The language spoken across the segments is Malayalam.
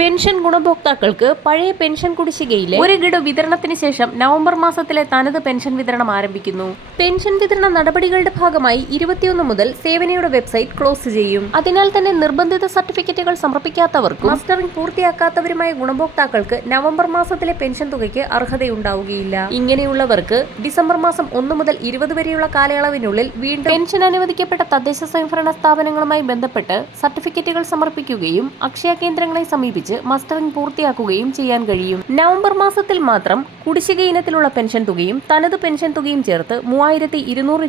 പെൻഷൻ ഗുണഭോക്താക്കൾക്ക് പഴയ പെൻഷൻ കുടിശ്ശികയിലെ ഒരു ഗഡു വിതരണത്തിന് ശേഷം നവംബർ മാസത്തിലെ തനത് പെൻഷൻ വിതരണം ആരംഭിക്കുന്നു. പെൻഷൻ വിതരണ നടപടികളുടെ ഭാഗമായി ഇരുപത്തിയൊന്ന് മുതൽ സേവനയുടെ വെബ്സൈറ്റ് ക്ലോസ് ചെയ്യും. അതിനാൽ തന്നെ നിർബന്ധിത സർട്ടിഫിക്കറ്റുകൾ സമർപ്പിക്കാത്തവർക്കും മസ്റ്ററിംഗ് പൂർത്തിയാക്കാത്തവരുമായ ഗുണഭോക്താക്കൾക്ക് നവംബർ മാസത്തിലെ പെൻഷൻ തുകയ്ക്ക് അർഹതയുണ്ടാവുകയില്ല. ഇങ്ങനെയുള്ളവർക്ക് ഡിസംബർ മാസം ഒന്ന് മുതൽ ഇരുപത് വരെയുള്ള കാലയളവിനുള്ളിൽ വീണ്ടും പെൻഷൻ അനുവദിക്കപ്പെട്ട തദ്ദേശ സ്വയംഭരണ സ്ഥാപനങ്ങളുമായി ബന്ധപ്പെട്ട് സർട്ടിഫിക്കറ്റുകൾ സമർപ്പിക്കുകയും അക്ഷയ കേന്ദ്രങ്ങളെ സമീപിച്ച് മസ്റ്ററിംഗ് പൂർത്തിയാക്കുകയും ചെയ്യാൻ കഴിയും. നവംബർ മാസത്തിൽ മാത്രം കുടിശ്ശിക ഇനത്തിലുള്ള പെൻഷൻ തുകയും തനത് പെൻഷൻ തുകയും ചേർത്ത് മൂവായിരത്തി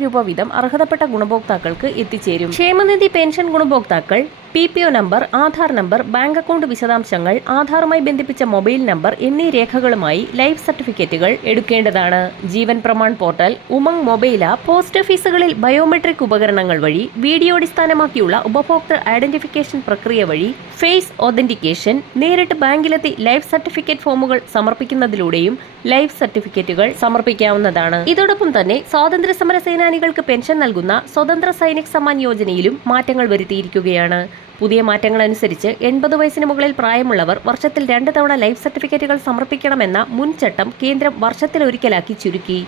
രൂപ വീതം അർഹതപ്പെട്ട ഗുണഭോക്താക്കൾക്ക് എത്തിച്ചേരും. ക്ഷേമനിധി പെൻഷൻ ഗുണഭോക്താക്കൾ P P O number Aadhaar number bank account വിശദാംശങ്ങൾ ആധാറുമായി ബന്ധിപ്പിച്ച മൊബൈൽ നമ്പർ എന്നീ രേഖകളുമായി ലൈഫ് സർട്ടിഫിക്കറ്റുകൾ എടുക്കേണ്ടതാണ്. Jeevan Pramaan portal Umang mobile app post ഓഫീസുകളിൽ ബയോമെട്രിക് ഉപകരണങ്ങൾ വഴി വീഡിയോ അടിസ്ഥാനമാക്കിയുള്ള ഉപഭോക്തൃ ഐഡന്റിഫിക്കേഷൻ പ്രക്രിയ വഴി ഫേസ് ഒതന്റിക്കേഷൻ നേരിട്ട് ബാങ്കിലെത്തി ലൈഫ് സർട്ടിഫിക്കറ്റ് ഫോമുകൾ സമർപ്പിക്കുന്നതിലൂടെയും ലൈഫ് സർട്ടിഫിക്കറ്റുകൾ സമർപ്പിക്കാവുന്നതാണ്. ഇതോടൊപ്പം തന്നെ സ്വാതന്ത്ര്യ സമര സേനാനികൾക്ക് പെൻഷൻ നൽകുന്ന സ്വതന്ത്ര സൈനിക് സമ്മാൻ യോജനയിലും മാറ്റങ്ങൾ വരുത്തിയിരിക്കുകയാണ്. പുതിയ മാറ്റങ്ങൾ അനുസരിച്ച് എൺപത് വയസ്സിന് മുകളിൽ പ്രായമുള്ളവർ വർഷത്തിൽ രണ്ട് തവണ ലൈഫ് സർട്ടിഫിക്കറ്റുകൾ സമർപ്പിക്കണമെന്ന മുൻചട്ടം കേന്ദ്രം വർഷത്തിലൊരിക്കലാക്കി ചുരുക്കി.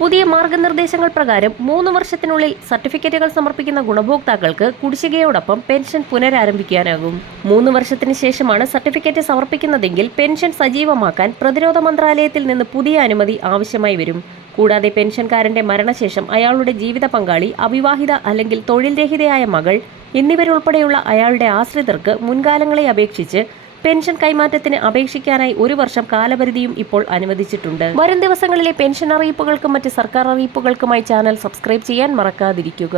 പുതിയ മാർഗനിർദ്ദേശങ്ങൾ പ്രകാരം മൂന്ന് വർഷത്തിനുള്ളിൽ സർട്ടിഫിക്കറ്റുകൾ സമർപ്പിക്കുന്ന ഗുണഭോക്താക്കൾക്ക് കുടിശ്ശികയോടൊപ്പം പെൻഷൻ പുനരാരംഭിക്കാനാകും. മൂന്ന് വർഷത്തിന് ശേഷമാണ് സർട്ടിഫിക്കറ്റ് സമർപ്പിക്കുന്നതെങ്കിൽ പെൻഷൻ സജീവമാക്കാൻ പ്രതിരോധ മന്ത്രാലയത്തിൽ നിന്ന് പുതിയ അനുമതി ആവശ്യമായി വരും. കൂടാതെ പെൻഷൻകാരന്റെ മരണശേഷം അയാളുടെ ജീവിത പങ്കാളി അവിവാഹിത അല്ലെങ്കിൽ തൊഴിൽ രഹിതയായ മകൾ എന്നിവരുൾപ്പെടെയുള്ള അയാളുടെ ആശ്രിതർക്ക് മുൻകാലങ്ങളെ അപേക്ഷിച്ച് പെൻഷൻ കൈമാറ്റത്തിന് അപേക്ഷിക്കാനായി ഒരു വർഷം കാലപരിധിയും ഇപ്പോൾ അനുവദിച്ചിട്ടുണ്ട്. വരും ദിവസങ്ങളിലെ പെൻഷൻ അറിയിപ്പുകൾക്കും മറ്റ് സർക്കാർ അറിയിപ്പുകൾക്കുമായി ചാനൽ സബ്സ്ക്രൈബ് ചെയ്യാൻ മറക്കാതിരിക്കുക.